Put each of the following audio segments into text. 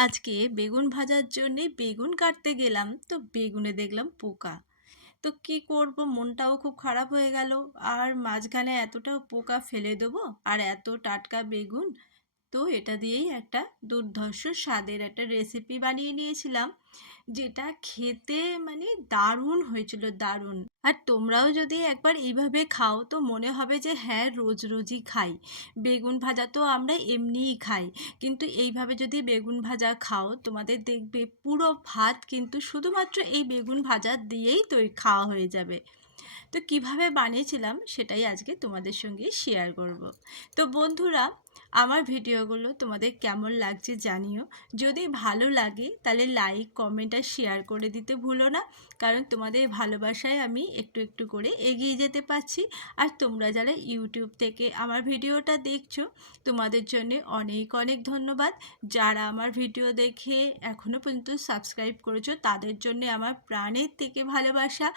আজকে বেগুন ভাজার জন্যে বেগুন কাটতে গেলাম। তো বেগুনে দেখলাম পোকা। তো কি করব? মনটাও খুব খারাপ হয়ে গেল। আর মাঝখানে এতটা পোকা ফেলে দেবো? আর এত টাটকা বেগুন তো এটা দিয়েই একটা দুর্ধর্ষ স্বাদের একটা রেসিপি বানিয়ে নিয়েছিলাম, যেটা খেতে মানে দারুণ হয়েছিল, দারুণ। আর তোমরাও যদি একবার এইভাবে খাও, তো মনে হবে যে হ্যাঁ রোজ রোজই খাই। বেগুন ভাজা তো আমরা এমনিই খাই, কিন্তু এইভাবে যদি বেগুন ভাজা খাও, তোমাদের দেখবে পুরো ভাত কিন্তু শুধুমাত্র এই বেগুন ভাজা দিয়েই তো, খাওয়া হয়ে যাবে। তো কীভাবে বানিয়েছিলাম, সেটাই আজকে তোমাদের সঙ্গে শেয়ার করব। তো বন্ধুরা আমার ভিডিওগুলো তোমাদের কেমন লাগছে জানিও। যদি ভালো লাগে তাহলে লাইক কমেন্ট আর শেয়ার করে দিতে ভুলো না। কারণ তোমাদের ভালোবাসায় আমি একটু একটু করে এগিয়ে যেতে পারছি। আর তোমরা যারা ইউটিউব থেকে আমার ভিডিওটা দেখছ, তোমাদের জন্য অনেক অনেক ধন্যবাদ। যারা আমার ভিডিও দেখে এখনও পর্যন্ত সাবস্ক্রাইব করেছ, তাদের জন্য আমার প্রাণের থেকে ভালোবাসা।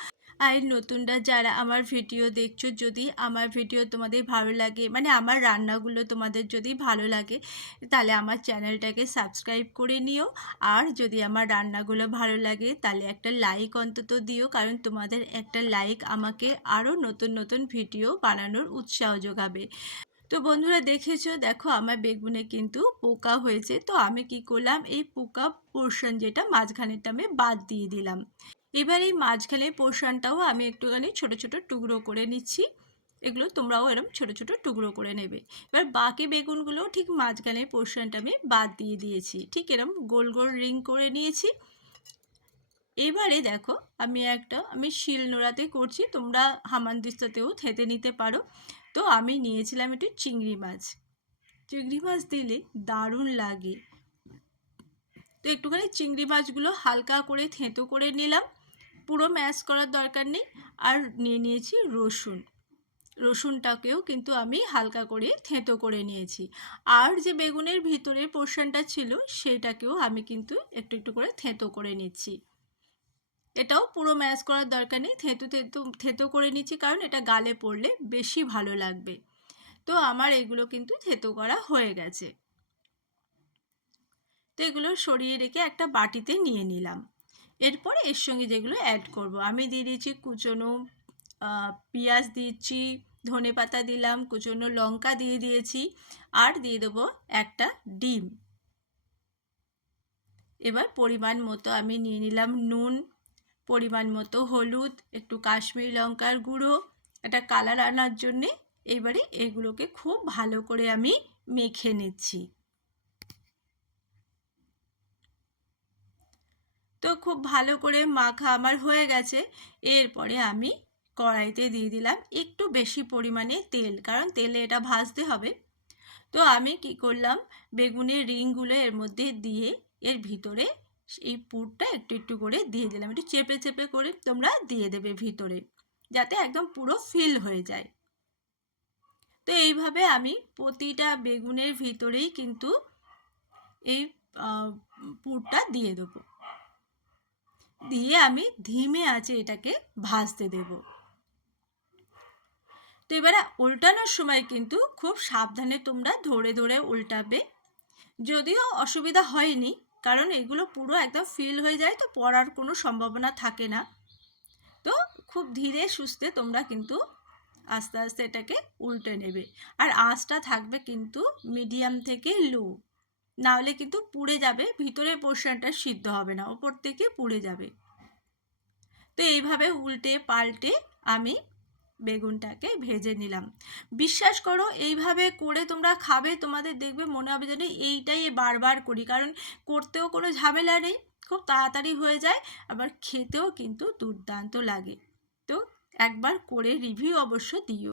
আর নতুনরা যারা আমার ভিডিও দেখছ, যদি আমার ভিডিও তোমাদের ভালো লাগে মানে আমার রান্নাগুলো তোমাদের যদি ভালো লাগে, তাহলে আমার চ্যানেলটাকে সাবস্ক্রাইব করে নিও। আর যদি আমার রান্নাগুলো ভালো লাগে, তাহলে একটা লাইক অন্তত দিও, কারণ তোমাদের একটা লাইক আমাকে আরও নতুন নতুন ভিডিও বানানোর উৎসাহ যোগাবে। তো বন্ধুরা দেখেছ, দেখো আমার বেগুনে কিন্তু পোকা হয়েছে। তো আমি কি করলাম, এই পোকা পোর্শন যেটা, মাঝখানেরটা আমি বাদ দিয়ে দিলাম। এবার এই মাঝখানে পোর্শনটাও আমি একটুখানি ছোট ছোট টুকরো করে নিচ্ছি। এগুলো তোমরাও এরম ছোট ছোট টুকরো করে নেবে। এবার বাকি বেগুনগুলো ঠিক মাঝখানে পোর্শনটা আমি বাদ দিয়ে দিয়েছি। ঠিক এরম গোল গোল রিং করে নিয়েছি। এবারে দেখো আমি একটা, আমি শিল নোড়াতে করছি, তোমরা হামানদিস্তাতেও থেতে নিতে পারো। তো আমি নিয়েছিলাম একটু চিংড়ি মাছ। চিংড়ি মাছ দিলে দারুণ লাগে। তো একটুখানি চিংড়ি মাছগুলো হালকা করে থেঁতো করে নিলাম। পুরো ম্যাশ করার দরকার নেই। আর নিয়ে নিয়েছি রসুন। রসুনটাকেও কিন্তু আমি হালকা করে থেঁতো করে নিয়েছি। আর যে বেগুনের ভিতরের পোর্শনটা ছিল, সেটাকেও আমি কিন্তু একটু একটু করে থেঁতো করে নিচ্ছি। এটাও পুরো ম্যাশ করার দরকার নেই। থেঁতো থেঁতো থেঁতো করে নিচ্ছি কারণ এটা গালে পড়লে বেশি ভালো লাগবে। তো আমার এগুলো কিন্তু থেঁতো করা হয়ে গেছে। তো এগুলো সরিয়ে রেখে একটা বাটিতে নিয়ে নিলাম। এরপরে এর সঙ্গে যেগুলো অ্যাড করব। আমি দিয়ে দিয়েছি কুচনো পেঁয়াজ দিচ্ছি, ধনে পাতা দিলাম, কুচনো লঙ্কা দিয়ে দিয়েছি, আর দিয়ে দেবো একটা ডিম। এবার পরিমাণ মতো আমি নিয়ে নিলাম নুন, পরিমাণ মতো হলুদ, একটু কাশ্মীরি লঙ্কার গুঁড়ো, একটা কালার আনার জন্যে এবারে এগুলোকে খুব ভালো করে আমি মেখে নিচ্ছি। তো খুব ভালো করে মাখা আমার হয়ে গেছে। এরপরে আমি কড়াইতে দিয়ে দিলাম একটু বেশি পরিমাণে তেল, কারণ তেলে এটা ভাজতে হবে। তো আমি কি করলাম, বেগুনের রিংগুলো এর মধ্যে দিয়ে এর ভিতরে এই পুরটা একটু একটু করে দিয়ে দিলাম। একটু চেপে চেপে করে তোমরা দিয়ে দেবে ভিতরে, যাতে একদম পুরো ফিল হয়ে যায়। তো এইভাবে আমি প্রতিটা বেগুনের ভিতরেই কিন্তু এই পুরটা দিয়ে দেবো। দিয়ে আমি ধিমে আছে এটাকে ভাজতে দেব। তো এবারে উল্টানোর সময় কিন্তু খুব সাবধানে তোমরা ধরে ধরে উল্টাবে। যদিও অসুবিধা হয়নি, কারণ এগুলো পুরো একদম ফিল হয়ে যায় তো পড়ার কোনো সম্ভাবনা থাকে না। তো খুব ধীরে সুস্থে তোমরা কিন্তু আস্তে আস্তে এটাকে উল্টে নেবে। আর আঁচটা থাকবে কিন্তু মিডিয়াম থেকে লো। না হলে কিন্তু পুড়ে যাবে, ভিতরের পোর্শনটা সিদ্ধ হবে না, ওপর থেকে পুড়ে যাবে। তো এইভাবে উল্টে পাল্টে আমি বেগুনটাকে ভেজে নিলাম। বিশ্বাস করো, এইভাবে করে তোমরা খাবে, তোমাদের দেখবে মনে হবে যেন এইটাই বারবার করি, কারণ করতেও কোনো ঝামেলা নেই, খুব তাড়াতাড়ি হয়ে যায়, আবার খেতেও কিন্তু দুর্দান্ত লাগে। তো একবার করে রিভিউ অবশ্য দিও।